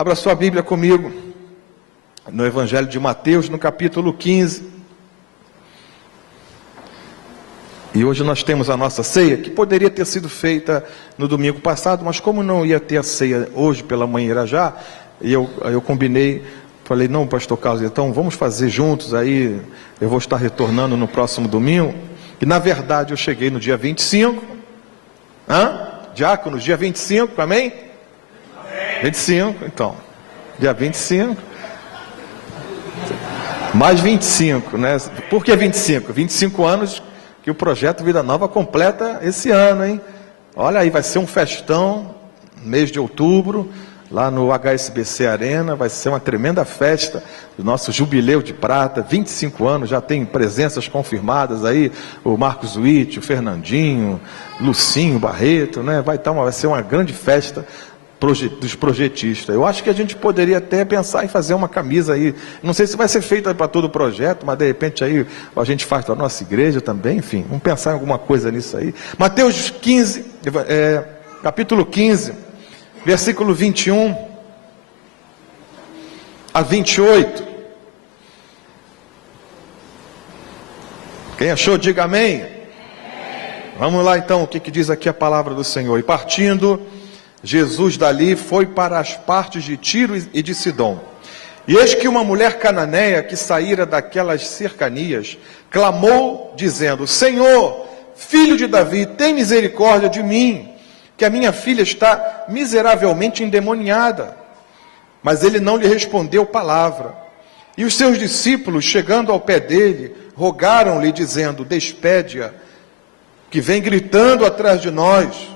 Abra sua Bíblia comigo, no Evangelho de Mateus, no capítulo 15. E hoje nós temos a nossa ceia, que poderia ter sido feita no domingo passado, mas como não ia ter a ceia hoje pela manhã em Irajá, eu combinei, falei, não, pastor Carlos, então vamos fazer juntos, aí eu vou estar retornando no próximo domingo. E na verdade eu cheguei no dia 25, diáconos, dia 25, amém? 25, então, dia 25, mais 25, né? Por que 25? 25 anos que o projeto Vida Nova completa esse ano, hein? Olha aí, vai ser um festão, mês de outubro, lá no HSBC Arena, vai ser uma tremenda festa do nosso jubileu de prata, 25 anos, já tem presenças confirmadas aí, o Marcos Witt, o Fernandinho, Lucinho Barreto, né? Vai ser uma grande festa dos projetistas. Eu acho que a gente poderia até pensar em fazer uma camisa aí, não sei se vai ser feita para todo o projeto, mas de repente aí a gente faz para a nossa igreja também, enfim, vamos pensar em alguma coisa nisso aí. Mateus 15, capítulo 15, versículo 21 a 28. Quem achou, diga amém. Vamos lá então, o que diz aqui a palavra do Senhor. E partindo Jesus dali foi para as partes de Tiro e de Sidom. E eis que uma mulher cananeia que saíra daquelas cercanias, clamou dizendo, Senhor, filho de Davi, tem misericórdia de mim, que a minha filha está miseravelmente endemoniada. Mas ele não lhe respondeu palavra. E os seus discípulos, chegando ao pé dele, rogaram-lhe dizendo, despede-a, que vem gritando atrás de nós.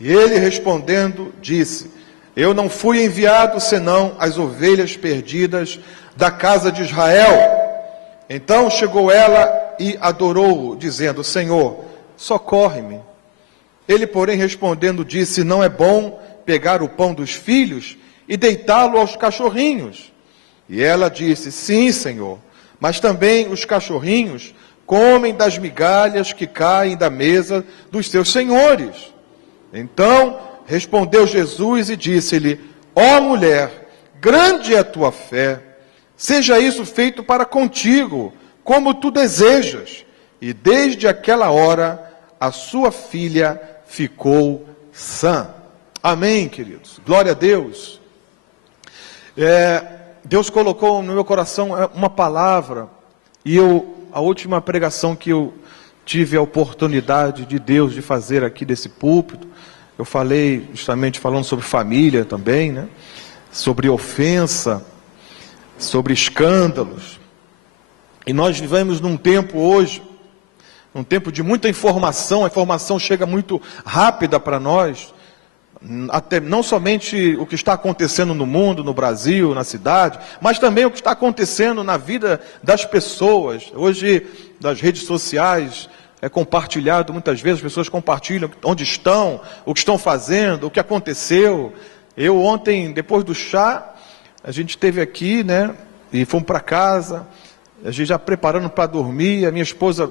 E ele respondendo disse, eu não fui enviado senão as ovelhas perdidas da casa de Israel. Então chegou ela e adorou-o, dizendo, Senhor, socorre-me. Ele, porém, respondendo disse, não é bom pegar o pão dos filhos e deitá-lo aos cachorrinhos. E ela disse, sim, Senhor, mas também os cachorrinhos comem das migalhas que caem da mesa dos seus senhores. Então respondeu Jesus e disse-lhe, ó mulher, grande é a tua fé, seja isso feito para contigo, como tu desejas. E desde aquela hora a sua filha ficou sã. Amém, queridos? Glória a Deus. Deus colocou no meu coração uma palavra, e a última pregação que eu tive a oportunidade de Deus de fazer aqui desse púlpito, eu falei justamente falando sobre família também, né? Sobre ofensa, sobre escândalos. E nós vivemos num tempo hoje, um tempo de muita informação, a informação chega muito rápida para nós, até não somente o que está acontecendo no mundo, no Brasil, na cidade, mas também o que está acontecendo na vida das pessoas. Hoje, das redes sociais, é compartilhado, muitas vezes as pessoas compartilham onde estão, o que estão fazendo, o que aconteceu. Eu ontem, depois do chá, a gente esteve aqui, né, e fomos para casa, a gente já preparando para dormir, a minha esposa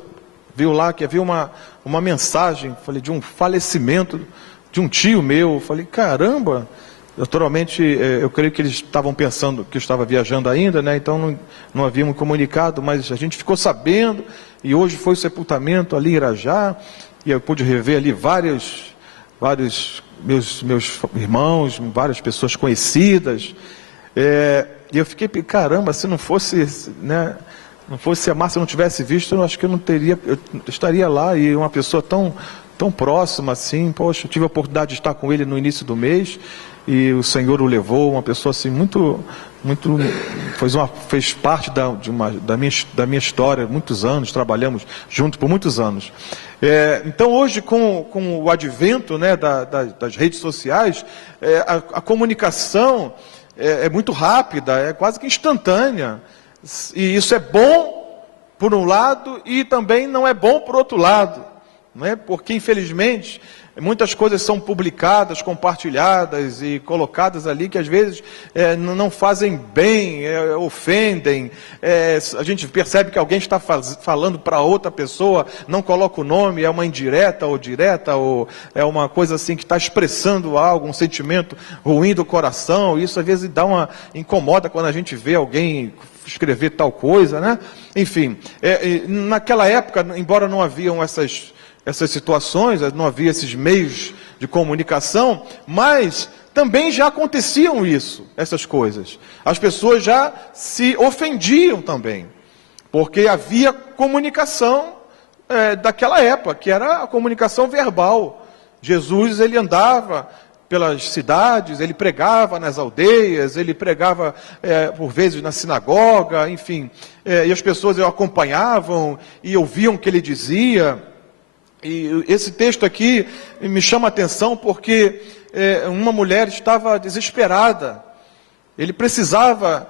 viu lá que havia uma mensagem, falei, de um falecimento de um tio meu. Falei, caramba, naturalmente, eu creio que eles estavam pensando que eu estava viajando ainda, né? Então não havíamos comunicado, mas a gente ficou sabendo, e hoje foi o sepultamento ali em Irajá, e eu pude rever ali vários meus irmãos, várias pessoas conhecidas, e eu fiquei, caramba, se não fosse, né, não fosse a Márcia, eu não tivesse visto, eu acho que eu estaria lá, e uma pessoa tão próxima assim, poxa, eu tive a oportunidade de estar com ele no início do mês, e o Senhor o levou, uma pessoa assim muito fez parte da minha história, muitos anos, trabalhamos juntos por muitos anos. Então hoje com o advento, né, das redes sociais, a comunicação é muito rápida, é quase que instantânea, e isso é bom por um lado e também não é bom por outro lado, não é? Porque infelizmente Muitas coisas são publicadas, compartilhadas e colocadas ali que às vezes não fazem bem, ofendem. A gente percebe que alguém está falando para outra pessoa, não coloca o nome, é uma indireta ou direta, ou é uma coisa assim que está expressando algo, um sentimento ruim do coração. Isso às vezes incomoda quando a gente vê alguém escrever tal coisa, né? Enfim, naquela época, embora não haviam essas situações, não havia esses meios de comunicação, mas também já aconteciam essas coisas. As pessoas já se ofendiam também, porque havia comunicação daquela época, que era a comunicação verbal. Jesus, ele andava pelas cidades, ele pregava nas aldeias, ele pregava por vezes na sinagoga, enfim, e as pessoas o acompanhavam e ouviam o que ele dizia. E esse texto aqui me chama a atenção porque uma mulher estava desesperada. Ela precisava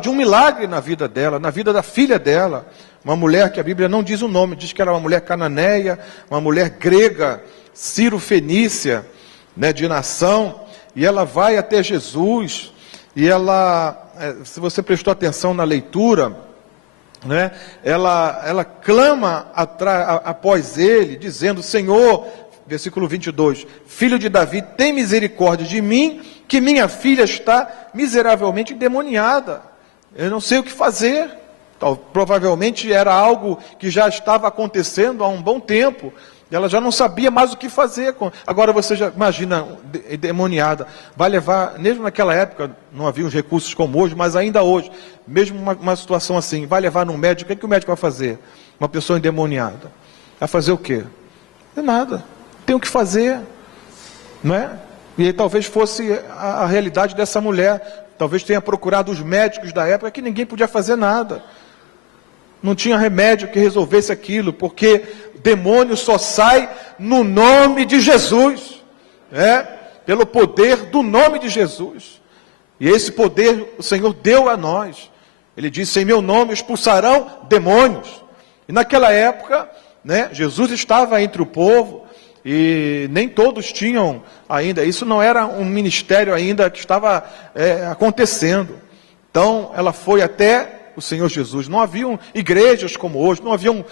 de um milagre na vida dela, na vida da filha dela. Uma mulher que a Bíblia não diz o nome, diz que era uma mulher cananeia, uma mulher grega, Ciro-fenícia, né, de nação. E ela vai até Jesus, e se você prestou atenção na leitura, né, ela clama após ele, dizendo: Senhor, versículo 22, filho de Davi, tem misericórdia de mim, que minha filha está miseravelmente endemoniada. Eu não sei o que fazer. Provavelmente era algo que já estava acontecendo há um bom tempo. Ela já não sabia mais o que fazer. Agora você já imagina, endemoniada. Vai levar, mesmo naquela época, não havia os recursos como hoje, mas ainda hoje, mesmo uma situação assim, vai levar num médico, o que o médico vai fazer? Uma pessoa endemoniada. Vai fazer o quê? Não é nada. Tem o que fazer. Não é? E aí, talvez fosse a realidade dessa mulher. Talvez tenha procurado os médicos da época, que ninguém podia fazer nada. Não tinha remédio que resolvesse aquilo, porque demônio só sai no nome de Jesus, pelo poder do nome de Jesus. E esse poder o Senhor deu a nós. Ele disse: em meu nome expulsarão demônios. E naquela época, Jesus estava entre o povo, e nem todos tinham ainda, isso não era um ministério ainda que estava acontecendo. Então ela foi até o Senhor Jesus. Não haviam igrejas como hoje, não haviam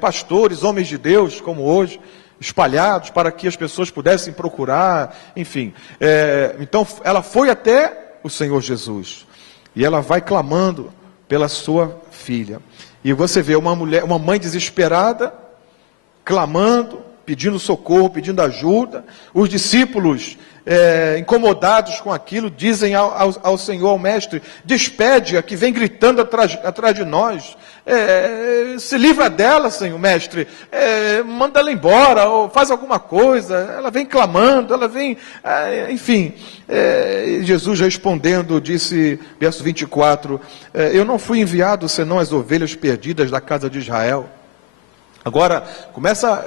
pastores, homens de Deus como hoje, espalhados para que as pessoas pudessem procurar, enfim. Então ela foi até o Senhor Jesus, e ela vai clamando pela sua filha. E você vê uma mãe desesperada, clamando, pedindo socorro, pedindo ajuda. Os discípulos, incomodados com aquilo, dizem ao Senhor, ao Mestre: despede-a que vem gritando atrás de nós. Se livra dela, Senhor, Mestre. Manda ela embora, ou faz alguma coisa. Ela vem clamando, ela vem... enfim, Jesus respondendo, disse, verso 24, eu não fui enviado senão as ovelhas perdidas da casa de Israel. Agora,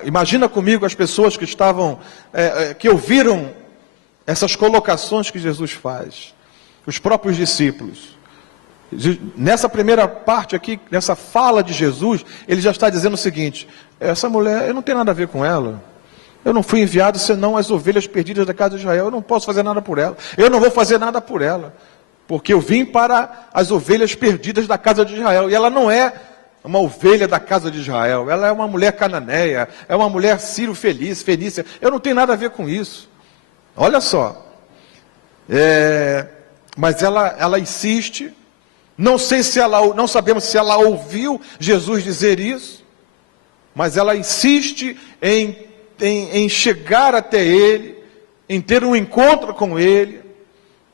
imagina comigo as pessoas que estavam, que ouviram essas colocações que Jesus faz. Os próprios discípulos. Nessa primeira parte aqui, nessa fala de Jesus, ele já está dizendo o seguinte: essa mulher, eu não tenho nada a ver com ela. Eu não fui enviado senão as ovelhas perdidas da casa de Israel. Eu não posso fazer nada por ela. Eu não vou fazer nada por ela. Porque eu vim para as ovelhas perdidas da casa de Israel. E ela não é uma ovelha da casa de Israel. Ela é uma mulher cananeia. É uma mulher Ciro-fenícia. Eu não tenho nada a ver com isso. Olha só. Mas ela insiste. Não sabemos se ela ouviu Jesus dizer isso, mas ela insiste em chegar até ele, em ter um encontro com ele.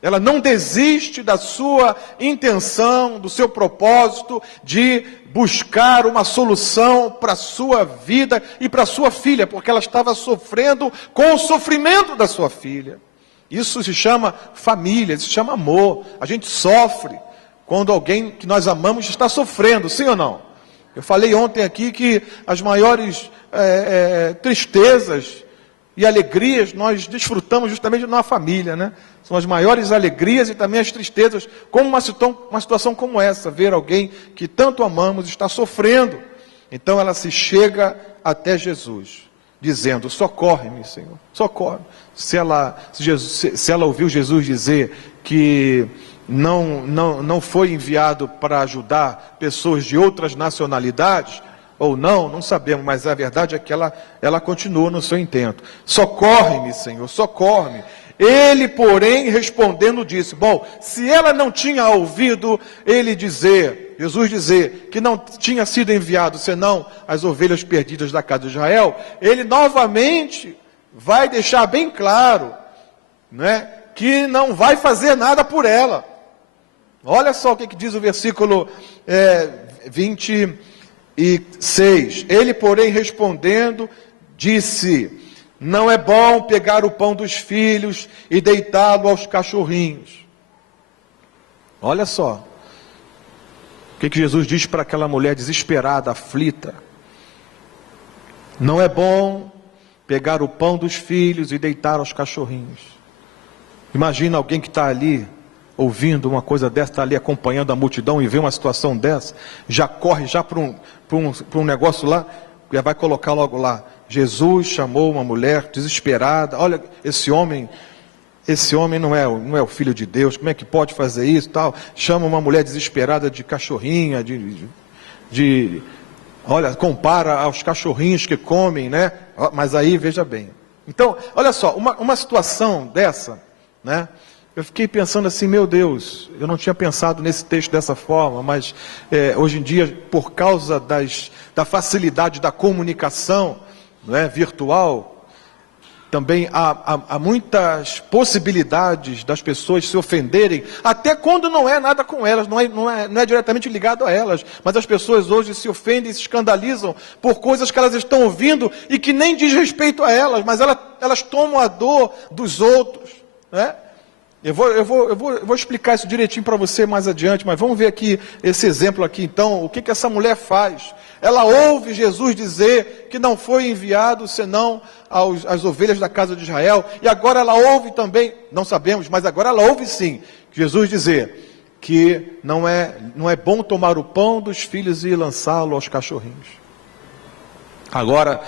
Ela não desiste da sua intenção, do seu propósito de buscar uma solução para a sua vida e para a sua filha, porque ela estava sofrendo com o sofrimento da sua filha. Isso se chama família, se chama amor. A gente sofre quando alguém que nós amamos está sofrendo, sim ou não? Eu falei ontem aqui que as maiores tristezas e alegrias nós desfrutamos justamente na família, né? São as maiores alegrias e também as tristezas, como uma situação como essa, ver alguém que tanto amamos está sofrendo. Então ela se chega até Jesus. dizendo: socorre-me, Senhor, socorre. Se ela ouviu Jesus dizer que não foi enviado para ajudar pessoas de outras nacionalidades, ou não sabemos, mas a verdade é que ela continua no seu intento. Socorre-me, Senhor, socorre-me. Ele, porém, respondendo, disse: bom, se ela não tinha ouvido Jesus dizer que não tinha sido enviado senão as ovelhas perdidas da casa de Israel, ele novamente vai deixar bem claro, né, que não vai fazer nada por ela. Olha só o que diz o versículo 26. Ele, porém, respondendo, disse: não é bom pegar o pão dos filhos e deitá-lo aos cachorrinhos. Olha só o que Jesus diz para aquela mulher desesperada, aflita. Não é bom pegar o pão dos filhos e deitar aos cachorrinhos. Imagina alguém que está ali ouvindo uma coisa dessa, está ali acompanhando a multidão e vê uma situação dessa, já corre já para um negócio lá, já vai colocar logo lá: Jesus chamou uma mulher desesperada. Olha, esse homem não é o filho de Deus, como é que pode fazer isso, tal? Chama uma mulher desesperada de cachorrinha, olha, compara aos cachorrinhos que comem, né? Mas aí, veja bem. Então, olha só, uma situação dessa, né? Eu fiquei pensando assim: meu Deus, eu não tinha pensado nesse texto dessa forma, mas hoje em dia, por causa da facilidade da comunicação, não é, virtual, também há muitas possibilidades das pessoas se ofenderem, até quando não é nada com elas, não é diretamente ligado a elas, mas as pessoas hoje se ofendem e se escandalizam por coisas que elas estão ouvindo e que nem diz respeito a elas, mas elas tomam a dor dos outros, né? Eu vou explicar isso direitinho para você mais adiante, mas vamos ver aqui esse exemplo aqui então. O que essa mulher faz? Ela ouve Jesus dizer que não foi enviado senão às ovelhas da casa de Israel, e agora ela ouve também, não sabemos, mas agora ela ouve sim, Jesus dizer que não é bom tomar o pão dos filhos e lançá-lo aos cachorrinhos. Agora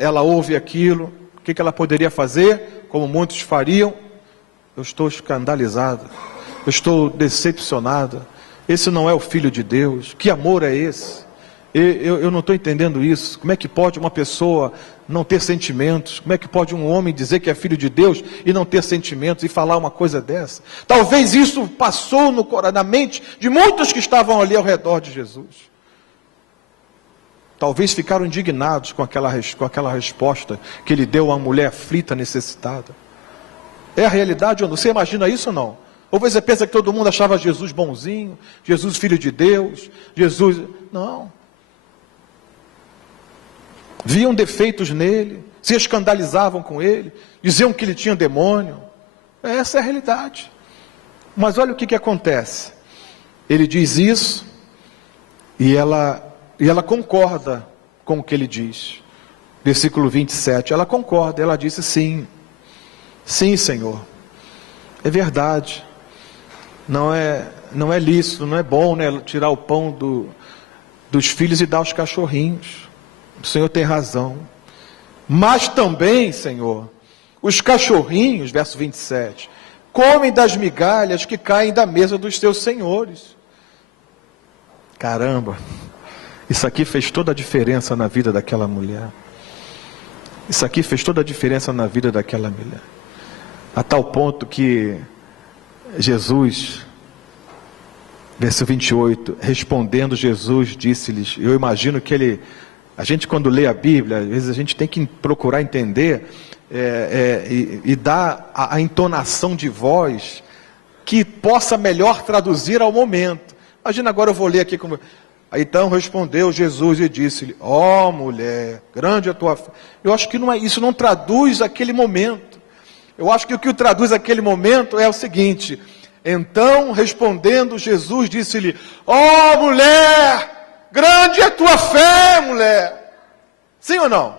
ela ouve aquilo, o que ela poderia fazer? Como muitos fariam: eu estou escandalizada, eu estou decepcionada, esse não é o Filho de Deus, que amor é esse? Eu não estou entendendo isso. Como é que pode uma pessoa não ter sentimentos? Como é que pode um homem dizer que é filho de Deus e não ter sentimentos e falar uma coisa dessa? Talvez isso passou na mente de muitos que estavam ali ao redor de Jesus. Talvez ficaram indignados com aquela resposta que ele deu a uma mulher aflita, necessitada. É a realidade ou não? Você imagina isso ou não? Ou você pensa que todo mundo achava Jesus bonzinho, Jesus filho de Deus, Jesus... Não. Viam defeitos nele, se escandalizavam com ele, diziam que ele tinha demônio. Essa é a realidade. Mas olha o que acontece. Ele diz isso e ela concorda com o que ele diz. Versículo 27, ela concorda, ela disse: sim, Senhor, é verdade, não é lícito, não é bom, né, tirar o pão dos filhos e dar aos cachorrinhos. O Senhor tem razão. Mas também, Senhor, os cachorrinhos, verso 27, comem das migalhas que caem da mesa dos seus senhores. Caramba, isso aqui fez toda a diferença na vida daquela mulher. Isso aqui fez toda a diferença na vida daquela mulher. A tal ponto que Jesus, verso 28, respondendo Jesus, disse-lhes, eu imagino que a gente quando lê a Bíblia, às vezes a gente tem que procurar entender e dar a entonação de voz que possa melhor traduzir ao momento. Imagina agora eu vou ler aqui como... Então respondeu Jesus e disse-lhe, ó mulher, grande a tua fé. Eu acho que isso não traduz aquele momento. Eu acho que o que traduz aquele momento é o seguinte: então respondendo Jesus disse-lhe, ó mulher, grande é a tua fé, mulher. Sim ou não?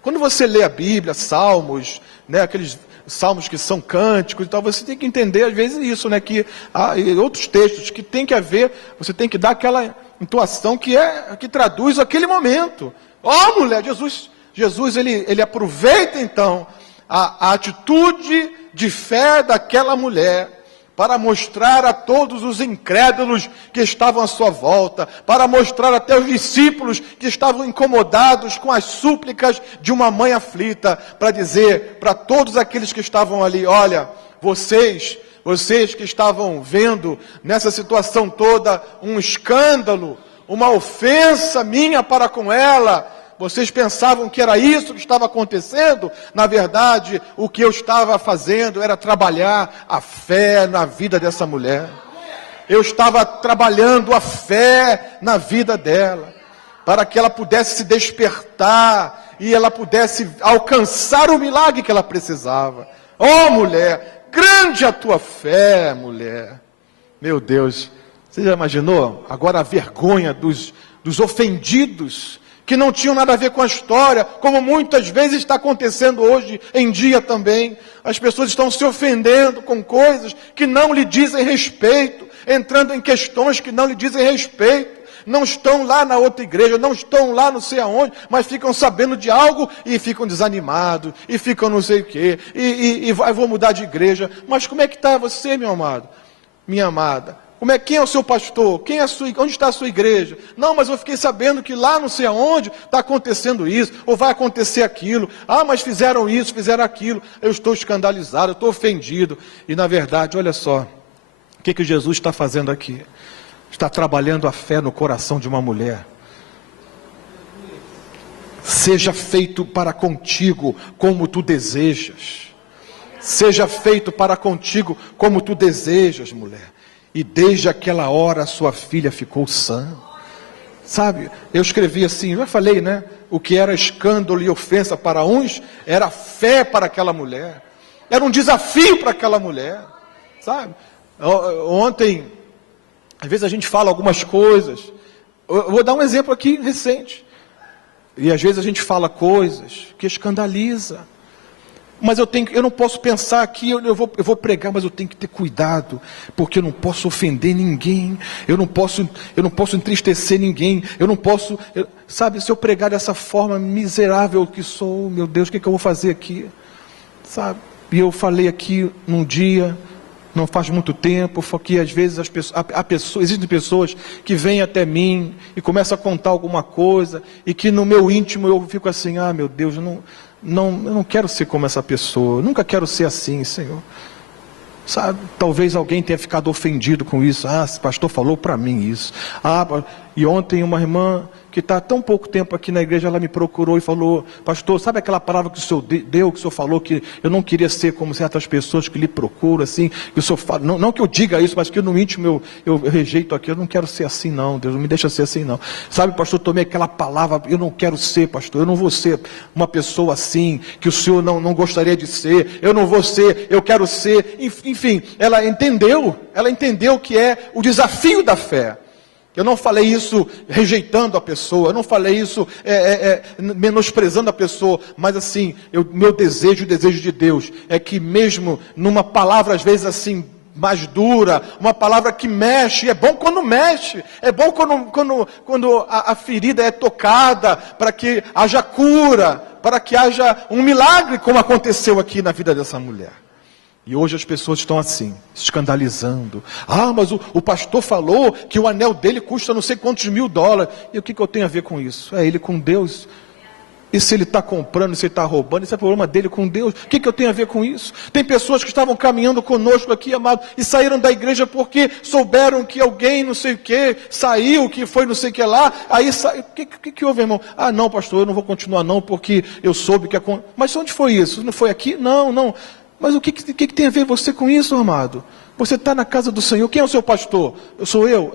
Quando você lê a Bíblia, Salmos, aqueles salmos que são cânticos e tal, você tem que entender às vezes isso, que há outros textos que tem que haver, você tem que dar aquela entoação que traduz aquele momento. Ó mulher, Jesus Jesus ele aproveita então a atitude de fé daquela mulher para mostrar a todos os incrédulos que estavam à sua volta, para mostrar até os discípulos que estavam incomodados com as súplicas de uma mãe aflita, para dizer para todos aqueles que estavam ali: olha, vocês que estavam vendo nessa situação toda um escândalo, uma ofensa minha para com ela, vocês pensavam que era isso que estava acontecendo? Na verdade, o que eu estava fazendo era trabalhar a fé na vida dessa mulher. Eu estava trabalhando a fé na vida dela, para que ela pudesse se despertar e ela pudesse alcançar o milagre que ela precisava. Oh, mulher, grande a tua fé, mulher. Meu Deus, você já imaginou? Agora a vergonha dos ofendidos, que não tinham nada a ver com a história, como muitas vezes está acontecendo hoje em dia também. As pessoas estão se ofendendo com coisas que não lhe dizem respeito, entrando em questões que não lhe dizem respeito. Não estão lá na outra igreja, não estão lá não sei aonde, mas ficam sabendo de algo e ficam desanimados, e ficam não sei o quê, vou mudar de igreja. Mas como é que está você, meu amado, minha amada? Quem é o seu pastor? Onde está a sua igreja? Não, mas eu fiquei sabendo que lá não sei aonde está acontecendo isso, ou vai acontecer aquilo. Ah, mas fizeram isso, fizeram aquilo. Eu estou escandalizado, eu estou ofendido. E na verdade, olha só, o que Jesus está fazendo aqui? Está trabalhando a fé no coração de uma mulher. Seja feito para contigo como tu desejas. Seja feito para contigo como tu desejas, mulher. E desde aquela hora a sua filha ficou sã. Sabe, eu escrevi assim, já falei, né? O que era escândalo e ofensa para uns, era fé para aquela mulher. Era um desafio para aquela mulher, sabe? Ontem, às vezes a gente fala algumas coisas. Eu vou dar um exemplo aqui recente. E às vezes a gente fala coisas que escandaliza. Mas eu não posso pensar aqui, eu vou pregar, mas eu tenho que ter cuidado, porque eu não posso ofender ninguém, eu não posso entristecer ninguém, sabe, se eu pregar dessa forma miserável que sou, meu Deus, o que eu vou fazer aqui? Sabe? E eu falei aqui num dia, não faz muito tempo, que às vezes existem pessoas que vêm até mim e começam a contar alguma coisa, e que no meu íntimo eu fico assim: ah, meu Deus, eu não quero ser como essa pessoa, eu nunca quero ser assim, Senhor. Sabe, talvez alguém tenha ficado ofendido com isso. Ah, esse pastor falou para mim isso. E ontem uma irmã que está há tão pouco tempo aqui na igreja, ela me procurou e falou: pastor, sabe aquela palavra que o senhor deu, que o senhor falou que eu não queria ser como certas pessoas que lhe procuram, assim, que o senhor fala, não que eu diga isso, mas que no íntimo eu rejeito aquilo, eu não quero ser assim não, Deus não me deixa ser assim não. Sabe, pastor, tomei aquela palavra, eu não quero ser, pastor, eu não vou ser uma pessoa assim, que o senhor não gostaria de ser, eu não vou ser, eu quero ser. Enfim, ela entendeu que é o desafio da fé. Eu não falei isso rejeitando a pessoa, eu não falei isso menosprezando a pessoa, mas assim, meu desejo, o desejo de Deus, é que mesmo numa palavra às vezes assim, mais dura, uma palavra que mexe, é bom quando mexe, é bom quando a ferida é tocada, para que haja cura, para que haja um milagre, como aconteceu aqui na vida dessa mulher. E hoje as pessoas estão assim, escandalizando. Ah, mas o pastor falou que o anel dele custa não sei quantos $1000. E o que eu tenho a ver com isso? É ele com Deus. E se ele está comprando, se ele está roubando, isso é problema dele com Deus. O que eu tenho a ver com isso? Tem pessoas que estavam caminhando conosco aqui, amado, e saíram da igreja porque souberam que alguém não sei o que, saiu, que foi não sei o que lá. Aí o que houve, irmão? Ah, não, pastor, eu não vou continuar não, porque eu soube que... Mas onde foi isso? Não foi aqui? Não. Mas o que tem a ver você com isso, amado? Você está na casa do Senhor. Quem é o seu pastor? Sou eu?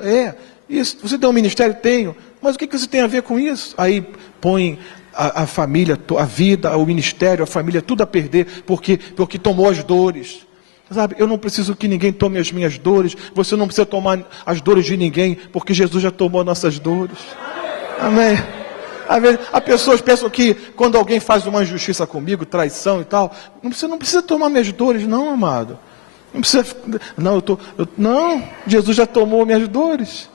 Isso. Você tem um ministério? Tenho. Mas o que você tem a ver com isso? Aí põe a família, a vida, o ministério, a família, tudo a perder, porque tomou as dores. Sabe, eu não preciso que ninguém tome as minhas dores. Você não precisa tomar as dores de ninguém, porque Jesus já tomou nossas dores. Amém. As pessoas pensam que quando alguém faz uma injustiça comigo, traição e tal, você não precisa tomar minhas dores, não, amado. Não precisa. Não, não, Jesus já tomou minhas dores.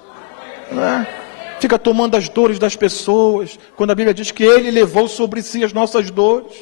Né? fica tomando as dores das pessoas, quando a Bíblia diz que Ele levou sobre si as nossas dores.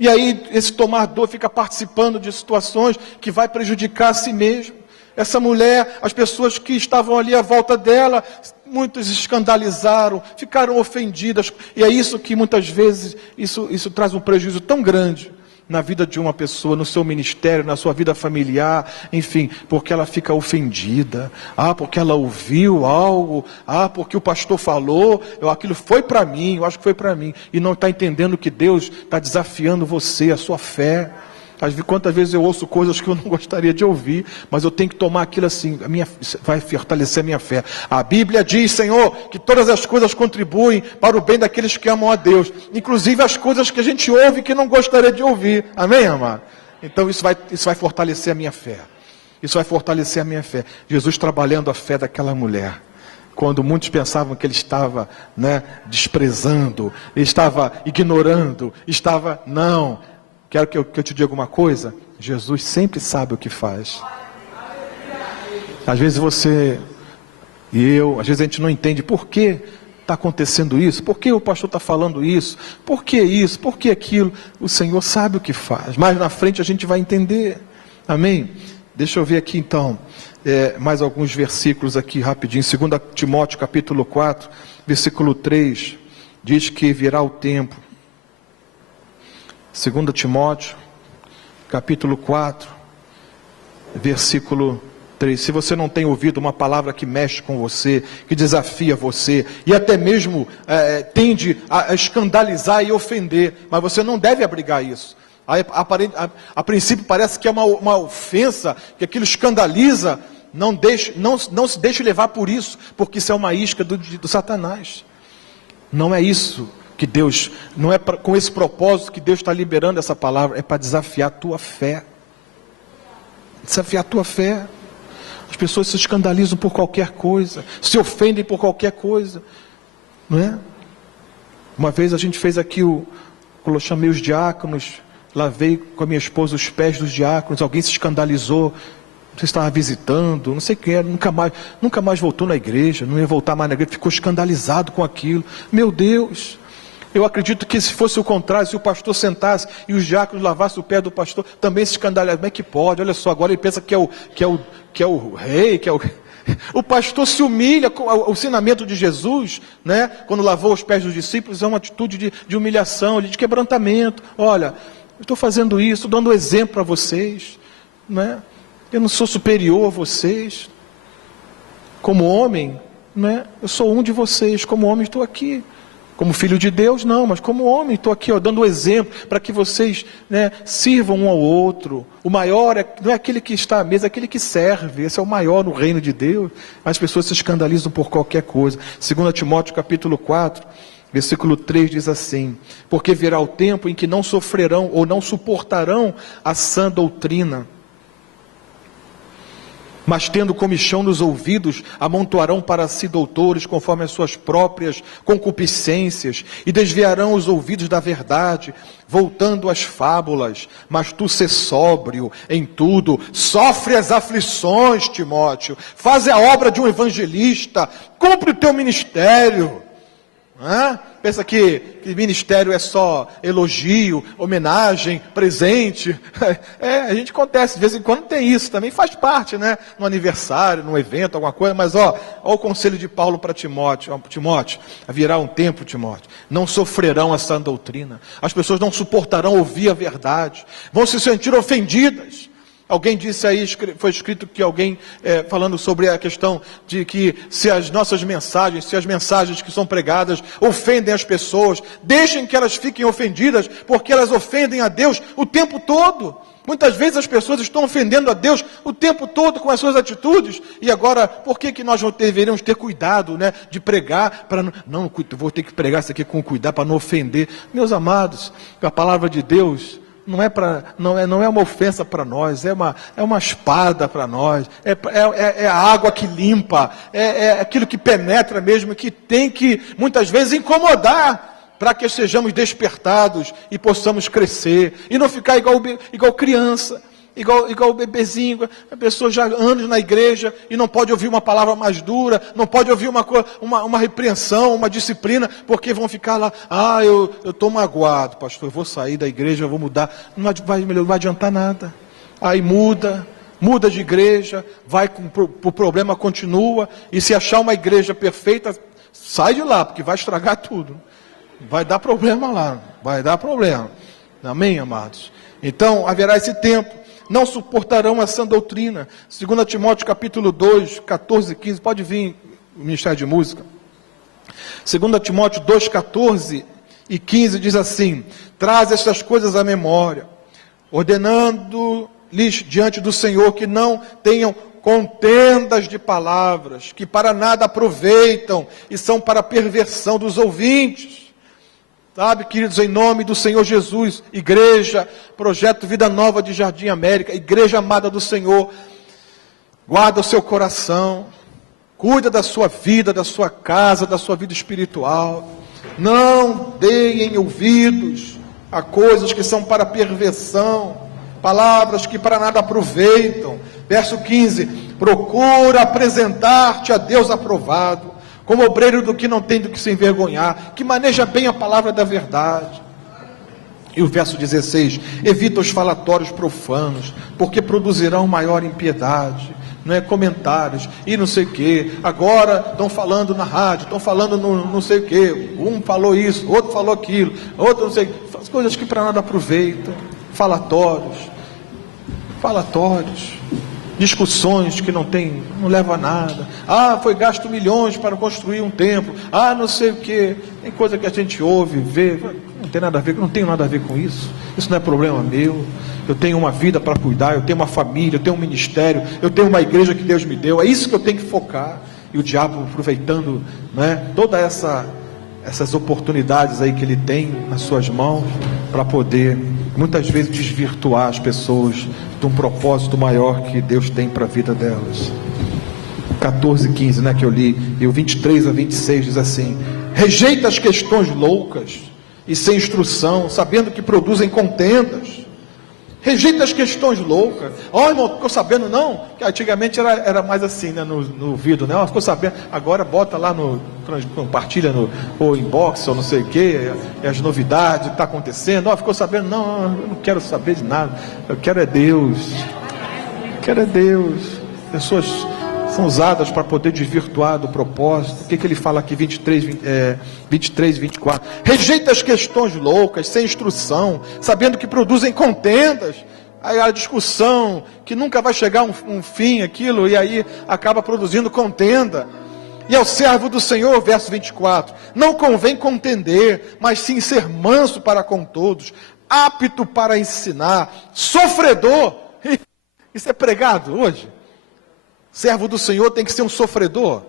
E aí esse tomar dor fica participando de situações que vai prejudicar a si mesmo. Essa mulher, as pessoas que estavam ali à volta dela, muitos escandalizaram, ficaram ofendidas. E é isso que muitas vezes, isso traz um prejuízo tão grande na vida de uma pessoa, no seu ministério, na sua vida familiar, enfim, porque ela fica ofendida. Porque ela ouviu algo, porque o pastor falou, aquilo foi para mim, eu acho que foi para mim. E não está entendendo que Deus está desafiando você, a sua fé. Quantas vezes eu ouço coisas que eu não gostaria de ouvir, mas eu tenho que tomar aquilo assim, vai fortalecer a minha fé. A Bíblia diz, Senhor, que todas as coisas contribuem para o bem daqueles que amam a Deus, inclusive as coisas que a gente ouve que não gostaria de ouvir. Amém, amado? Então isso vai fortalecer a minha fé. Isso vai fortalecer a minha fé. Jesus trabalhando a fé daquela mulher. Quando muitos pensavam que ele estava, desprezando, ele estava ignorando, não. Quero que eu te diga uma coisa, Jesus sempre sabe o que faz. Às vezes você e eu, às vezes a gente não entende por que está acontecendo isso, por que o pastor está falando isso, por que isso, por que aquilo. O Senhor sabe o que faz, mais na frente a gente vai entender. Amém? Deixa eu ver aqui então, mais alguns versículos aqui rapidinho. 2 Timóteo capítulo 4, versículo 3, diz que virá o tempo. 2 Timóteo, capítulo 4, versículo 3. Se você não tem ouvido uma palavra que mexe com você, que desafia você, e até mesmo tende a escandalizar e ofender, mas você não deve abrigar isso. A princípio parece que é uma ofensa, que aquilo escandaliza, não se deixe levar por isso, porque isso é uma isca do Satanás. Não é isso que Deus, não é com esse propósito que Deus está liberando essa palavra, é para desafiar a tua fé. Desafiar a tua fé. As pessoas se escandalizam por qualquer coisa, se ofendem por qualquer coisa, não é? Uma vez a gente fez aqui quando eu chamei os diáconos, lavei com a minha esposa os pés dos diáconos, alguém se escandalizou, você estava visitando, não sei o que era, nunca mais voltou na igreja, não ia voltar mais na igreja, ficou escandalizado com aquilo. Meu Deus! Eu acredito que se fosse o contrário, se o pastor sentasse e os diáconos lavassem o pé do pastor, também se escandalizasse. Como é que pode? Olha só, agora ele pensa que é o rei, O pastor se humilha com o ensinamento de Jesus, quando lavou os pés dos discípulos, é uma atitude de humilhação, de quebrantamento. Olha, eu estou fazendo isso, estou dando exemplo para vocês, Eu não sou superior a vocês. Como homem, eu sou um de vocês, como homem estou aqui. Como filho de Deus, não, mas como homem, estou aqui dando um exemplo para que vocês sirvam um ao outro. O maior não é aquele que está à mesa, é aquele que serve. Esse é o maior no reino de Deus. As pessoas se escandalizam por qualquer coisa. 2 Timóteo capítulo 4, versículo 3 diz assim: porque virá o tempo em que não sofrerão ou não suportarão a sã doutrina, mas tendo comichão nos ouvidos, amontoarão para si doutores conforme as suas próprias concupiscências, e desviarão os ouvidos da verdade, voltando às fábulas. Mas tu sê sóbrio em tudo, sofre as aflições, Timóteo, faz a obra de um evangelista, cumpre o teu ministério. Pensa que ministério é só elogio, homenagem, presente. A gente acontece, de vez em quando tem isso, também faz parte, no aniversário, no evento, alguma coisa, mas olha o conselho de Paulo para Timóteo. Timóteo, virá um tempo, Timóteo, não sofrerão essa doutrina, as pessoas não suportarão ouvir a verdade, vão se sentir ofendidas. Alguém disse aí, foi escrito que alguém falando sobre a questão de que se as nossas mensagens, se as mensagens que são pregadas ofendem as pessoas, deixem que elas fiquem ofendidas, porque elas ofendem a Deus o tempo todo. Muitas vezes as pessoas estão ofendendo a Deus o tempo todo com as suas atitudes. E agora, por que nós deveríamos ter cuidado, de pregar? Não, vou ter que pregar isso aqui com cuidado para não ofender. Meus amados, a palavra de Deus não é uma ofensa para nós, é uma espada para nós, é a água que limpa, é aquilo que penetra mesmo, que tem que muitas vezes incomodar, para que sejamos despertados e possamos crescer, e não ficar igual criança. igual o bebezinho, a pessoa já há anos na igreja e não pode ouvir uma palavra mais dura, não pode ouvir uma repreensão, uma disciplina, porque vão ficar lá, eu estou magoado, pastor, eu vou sair da igreja, eu vou mudar, não vai adiantar nada. Aí muda de igreja, o problema continua, e se achar uma igreja perfeita, sai de lá, porque vai estragar tudo. Vai dar problema lá, vai dar problema. Amém, amados? Então, haverá esse tempo. Não suportarão essa doutrina. 2 Timóteo capítulo 2, 14 e 15. Pode vir o Ministério de Música. 2 Timóteo 2, 14 e 15 diz assim: traz estas coisas à memória, ordenando-lhes diante do Senhor que não tenham contendas de palavras, que para nada aproveitam e são para a perversão dos ouvintes. Sabe, queridos, em nome do Senhor Jesus, igreja, projeto Vida Nova de Jardim América, igreja amada do Senhor, guarda o seu coração, cuida da sua vida, da sua casa, da sua vida espiritual. Não deem ouvidos a coisas que são para perversão, palavras que para nada aproveitam. Verso 15, procura apresentar-te a Deus aprovado, como obreiro do que não tem do que se envergonhar, que maneja bem a palavra da verdade. E o verso 16, evita os falatórios profanos, porque produzirão maior impiedade, não é, comentários, e não sei o que, agora estão falando na rádio, estão falando no não sei o que, um falou isso, outro falou aquilo, outro não sei, as coisas que para nada aproveitam, falatórios, discussões que não levam a nada. Foi gasto milhões para construir um templo. Não sei o que. Tem coisa que a gente ouve, vê, não tem nada a ver, não tenho nada a ver com isso. Isso não é problema meu. Eu tenho uma vida para cuidar, eu tenho uma família, eu tenho um ministério, eu tenho uma igreja que Deus me deu. É isso que eu tenho que focar. E o diabo aproveitando, né, toda essas oportunidades aí que ele tem nas suas mãos para poder muitas vezes desvirtuar as pessoas de um propósito maior que Deus tem para a vida delas. 14, 15, né, que eu li, e o 23 a 26 diz assim: rejeita as questões loucas e sem instrução, sabendo que produzem contendas. Rejeita as questões loucas. Irmão, ficou sabendo não? Que antigamente era mais assim, né, no ouvido, né? Ficou sabendo, agora bota lá compartilha no inbox ou não sei o que, as novidades, o que está acontecendo. Ficou sabendo? Não, eu não quero saber de nada. Eu quero é Deus. Pessoas são usadas para poder desvirtuar do propósito. O que ele fala aqui, 23 e 24? Rejeita as questões loucas, sem instrução, sabendo que produzem contendas. Aí a discussão, que nunca vai chegar um fim, aquilo, e aí acaba produzindo contenda. E ao servo do Senhor, verso 24, não convém contender, mas sim ser manso para com todos, apto para ensinar, sofredor. Isso é pregado hoje. Servo do Senhor tem que ser um sofredor.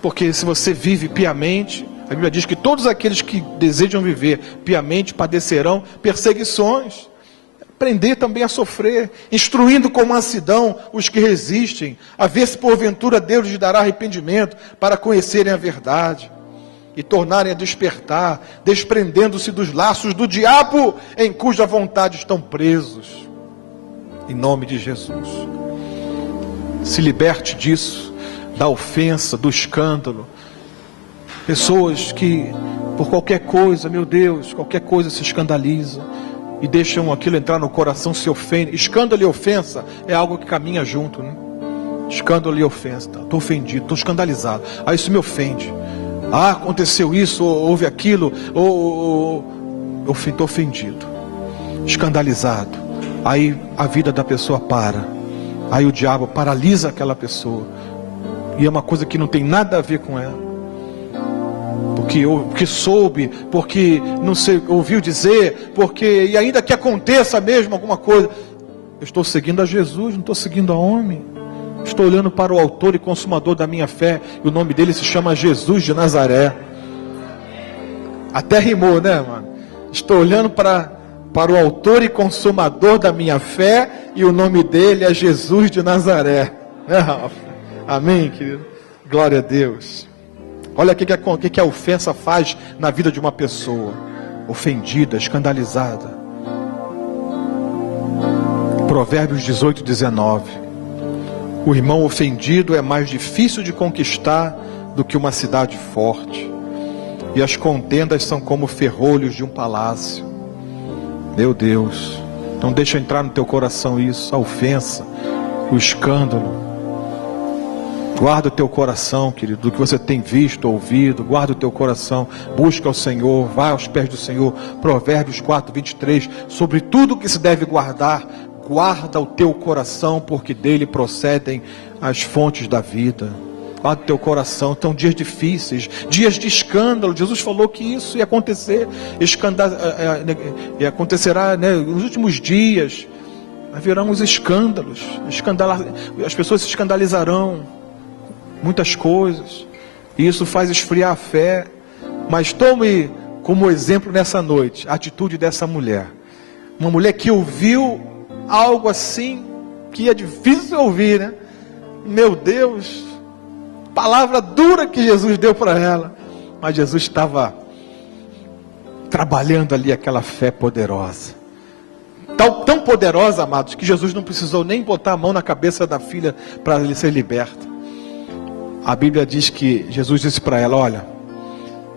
Porque se você vive piamente, a Bíblia diz que todos aqueles que desejam viver piamente padecerão perseguições. Aprender também a sofrer, instruindo com mansidão os que resistem, a ver se porventura Deus lhes dará arrependimento para conhecerem a verdade e tornarem a despertar, desprendendo-se dos laços do diabo em cuja vontade estão presos. Em nome de Jesus, se liberte disso, da ofensa, do escândalo. Pessoas que por qualquer coisa, meu Deus, qualquer coisa se escandalizam e deixam aquilo entrar no coração, se ofendem. Escândalo e ofensa é algo que caminha junto, né? Escândalo e ofensa, estou ofendido, estou escandalizado, isso me ofende. Aconteceu isso, houve aquilo, estou ofendido, escandalizado. Aí a vida da pessoa para. Aí o diabo paralisa aquela pessoa. E é uma coisa que não tem nada a ver com ela. Porque soube, porque não sei, ouviu dizer, e ainda que aconteça mesmo alguma coisa. Eu estou seguindo a Jesus, não estou seguindo a homem. Estou olhando para o autor e consumador da minha fé. E o nome dele se chama Jesus de Nazaré. Até rimou, né, mano? Estou olhando para o autor e consumador da minha fé, e o nome dele é Jesus de Nazaré. Amém, querido? Glória a Deus. Olha o que a ofensa faz na vida de uma pessoa ofendida, escandalizada. Provérbios 18, 19. O irmão ofendido é mais difícil de conquistar do que uma cidade forte, e as contendas são como ferrolhos de um palácio. Meu Deus, não deixa entrar no teu coração isso, a ofensa, o escândalo. Guarda o teu coração, querido, do que você tem visto, ouvido. Guarda o teu coração, busca o Senhor, vai aos pés do Senhor. Provérbios 4, 23. Sobre tudo que se deve guardar, guarda o teu coração, porque dele procedem as fontes da vida. Guarda o teu coração. Estão dias difíceis, dias de escândalo. Jesus falou que isso ia acontecer, acontecerá, né, nos últimos dias. Haverão os escândalos, as pessoas se escandalizarão. Muitas coisas, e isso faz esfriar a fé. Mas tome como exemplo nessa noite a atitude dessa mulher, uma mulher que ouviu algo assim, que é difícil ouvir, né? Meu Deus, palavra dura que Jesus deu para ela, mas Jesus estava trabalhando ali aquela fé poderosa, tão poderosa, amados, que Jesus não precisou nem botar a mão na cabeça da filha para ele ser liberta. A Bíblia diz que Jesus disse para ela: olha,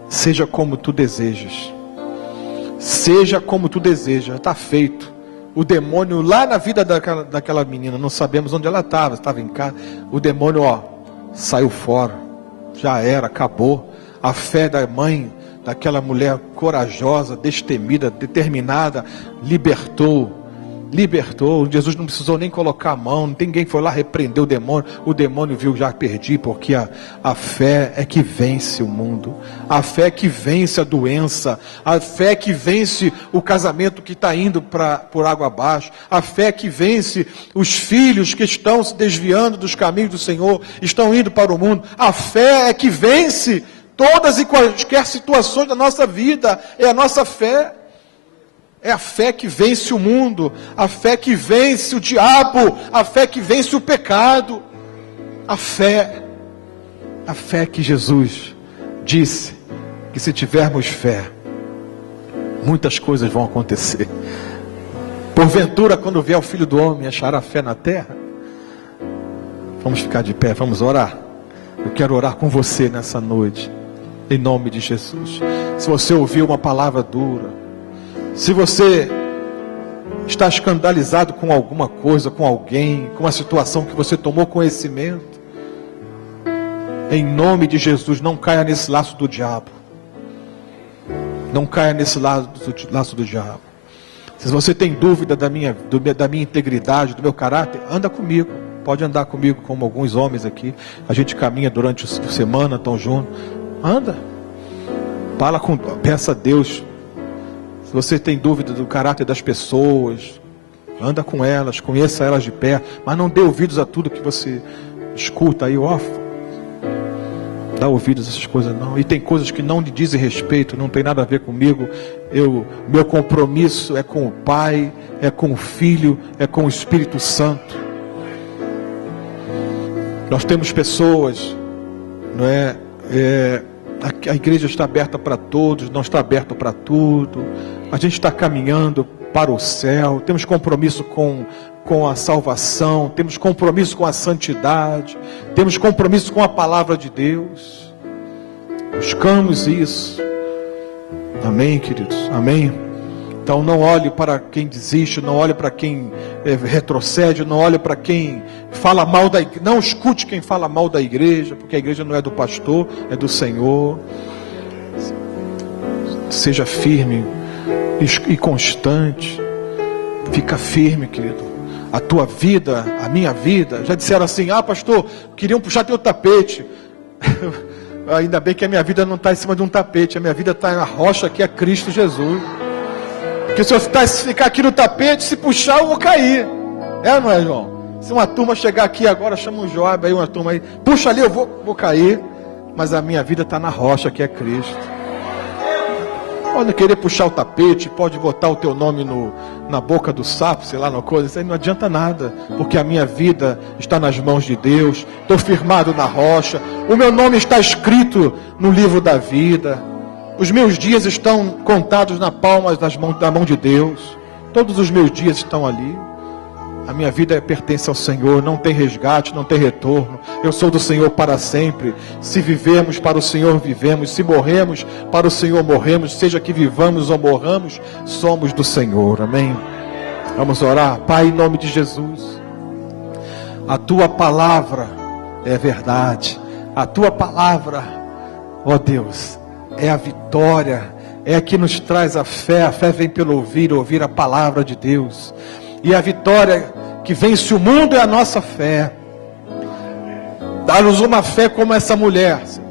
seja como tu desejas. Seja como tu desejas, está feito. O demônio lá na vida daquela menina, não sabemos onde ela estava em casa. O demônio, saiu fora. Já era, acabou. A fé da mãe, daquela mulher corajosa, destemida, determinada, libertou. Jesus não precisou nem colocar a mão, ninguém foi lá repreender o demônio viu, já perdi, porque a fé é que vence o mundo, a fé é que vence a doença, a fé é que vence o casamento que está indo por água abaixo, a fé é que vence os filhos que estão se desviando dos caminhos do Senhor, estão indo para o mundo. A fé é que vence todas e quaisquer situações da nossa vida, é a nossa fé. É a fé que vence o mundo, a fé que vence o diabo, a fé que vence o pecado. A fé que Jesus disse que se tivermos fé, muitas coisas vão acontecer. Porventura, quando vier o Filho do Homem, achará fé na terra? Vamos ficar de pé, vamos orar. Eu quero orar com você nessa noite, em nome de Jesus. Se você ouviu uma palavra dura, se você está escandalizado com alguma coisa, com alguém, com uma situação que você tomou conhecimento, em nome de Jesus, não caia nesse laço do diabo. Não caia nesse laço do diabo. Se você tem dúvida da minha integridade, do meu caráter, anda comigo. Pode andar comigo, como alguns homens aqui. A gente caminha durante a semana, estão juntos. Anda. Peça a Deus. Se você tem dúvida do caráter das pessoas, anda com elas, conheça elas de perto, mas não dê ouvidos a tudo que você escuta aí, dá ouvidos a essas coisas não. E tem coisas que não lhe dizem respeito, não tem nada a ver comigo. Meu compromisso é com o Pai, é com o Filho, é com o Espírito Santo. Nós temos pessoas, não é? A igreja está aberta para todos, não está aberta para tudo. A gente está caminhando para o céu, temos compromisso com a salvação, temos compromisso com a santidade, temos compromisso com a palavra de Deus. Buscamos isso. Amém, queridos? Amém? Então não olhe para quem desiste, não olhe para quem retrocede, não olhe para quem fala mal da igreja, não escute quem fala mal da igreja, porque a igreja não é do pastor, é do Senhor. Seja firme e constante, fica firme, querido. A tua vida, a minha vida, já disseram assim: pastor, queriam puxar teu tapete. Ainda bem que a minha vida não está em cima de um tapete, a minha vida está na rocha que é Cristo Jesus. Porque se eu ficar aqui no tapete, se puxar eu vou cair. Não é, João? Se uma turma chegar aqui agora, chama um Joab aí, uma turma aí, puxa ali, eu vou cair. Mas a minha vida está na rocha que é Cristo. Pode querer puxar o tapete, pode botar o teu nome na boca do sapo, sei lá, na coisa, isso aí não adianta nada, porque a minha vida está nas mãos de Deus, estou firmado na rocha, o meu nome está escrito no livro da vida, os meus dias estão contados na palma da mão de Deus, todos os meus dias estão ali. A minha vida pertence ao Senhor, não tem resgate, não tem retorno. Eu sou do Senhor para sempre. Se vivemos, para o Senhor vivemos. Se morremos, para o Senhor morremos. Seja que vivamos ou morramos, somos do Senhor. Amém? Vamos orar. Pai, em nome de Jesus, a Tua palavra é verdade. A Tua palavra, ó Deus, é a vitória. É a que nos traz a fé. A fé vem pelo ouvir a palavra de Deus. E a vitória que vence o mundo é a nossa fé. Dá-nos uma fé como essa mulher, Senhor.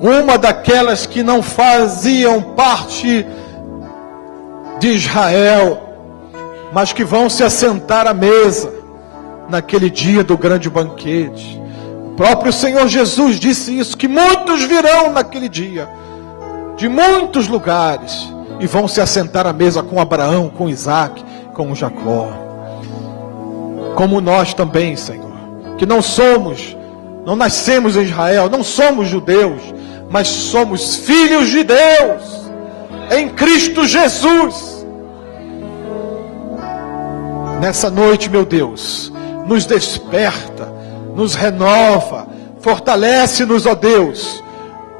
Uma daquelas que não faziam parte de Israel, mas que vão se assentar à mesa naquele dia do grande banquete. O próprio Senhor Jesus disse isso, que muitos virão naquele dia, de muitos lugares, e vão se assentar à mesa com Abraão, com Isaac, com Jacó. Como nós também, Senhor, que não nascemos em Israel, não somos judeus, mas somos filhos de Deus, em Cristo Jesus. Nessa noite, meu Deus, nos desperta, nos renova, fortalece-nos, ó Deus,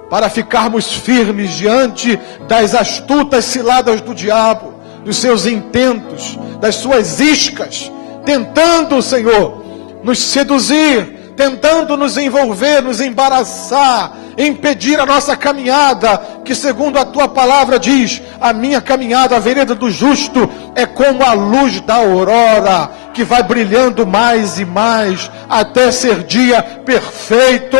para ficarmos firmes diante das astutas ciladas do diabo, dos seus intentos, das suas iscas, tentando, Senhor, nos seduzir, tentando nos envolver, nos embaraçar, impedir a nossa caminhada, que segundo a Tua palavra diz, a minha caminhada, a vereda do justo, é como a luz da aurora, que vai brilhando mais e mais, até ser dia perfeito.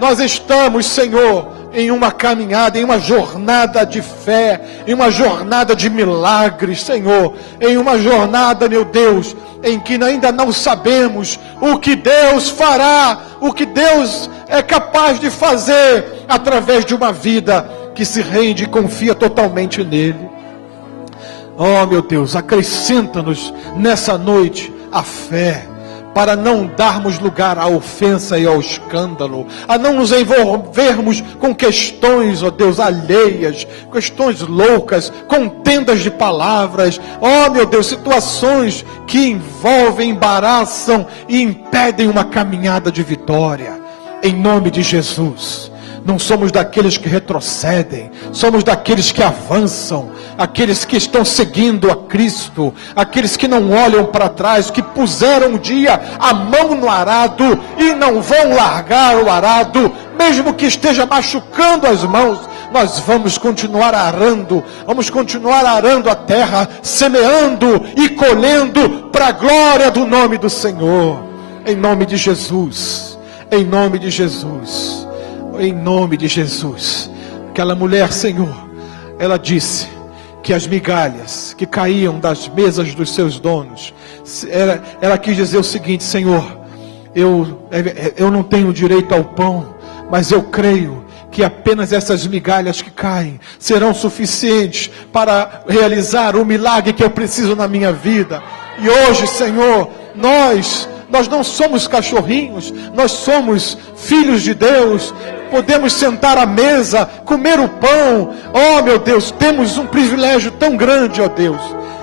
Nós estamos, Senhor, em uma caminhada, em uma jornada de fé, em uma jornada de milagres, Senhor, em uma jornada, meu Deus, em que ainda não sabemos o que Deus fará, o que Deus é capaz de fazer através de uma vida que se rende e confia totalmente nele. Oh, meu Deus, acrescenta-nos nessa noite a fé, para não darmos lugar à ofensa e ao escândalo, a não nos envolvermos com questões, ó Deus, alheias, questões loucas, contendas de palavras, ó meu Deus, situações que envolvem, embaraçam e impedem uma caminhada de vitória. Em nome de Jesus, não somos daqueles que retrocedem, somos daqueles que avançam, aqueles que estão seguindo a Cristo, aqueles que não olham para trás, que puseram um dia a mão no arado e não vão largar o arado, mesmo que esteja machucando as mãos. Nós vamos continuar arando a terra, semeando e colhendo para a glória do nome do Senhor. Em nome de Jesus, em nome de Jesus. Em nome de Jesus. Aquela mulher, Senhor, ela disse que as migalhas que caíam das mesas dos seus donos, ela quis dizer o seguinte: Senhor, eu não tenho direito ao pão, mas eu creio que apenas essas migalhas que caem serão suficientes para realizar o milagre que eu preciso na minha vida. E hoje, Senhor, nós não somos cachorrinhos, nós somos filhos de Deus. Podemos sentar à mesa, comer o pão. Oh meu Deus, temos um privilégio tão grande, ó Deus,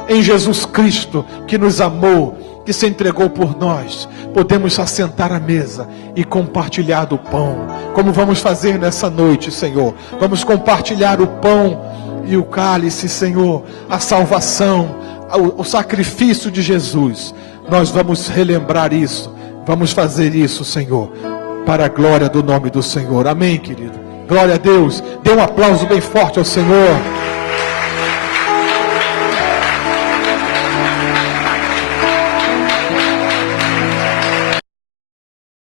em Jesus Cristo, que nos amou, que se entregou por nós. Podemos assentar à mesa e compartilhar do pão, como vamos fazer nessa noite, Senhor. Vamos compartilhar o pão e o cálice, Senhor, a salvação, o sacrifício de Jesus. Nós vamos relembrar isso, vamos fazer isso, Senhor, para a glória do nome do Senhor. Amém, querido? Glória a Deus. Dê um aplauso bem forte ao Senhor.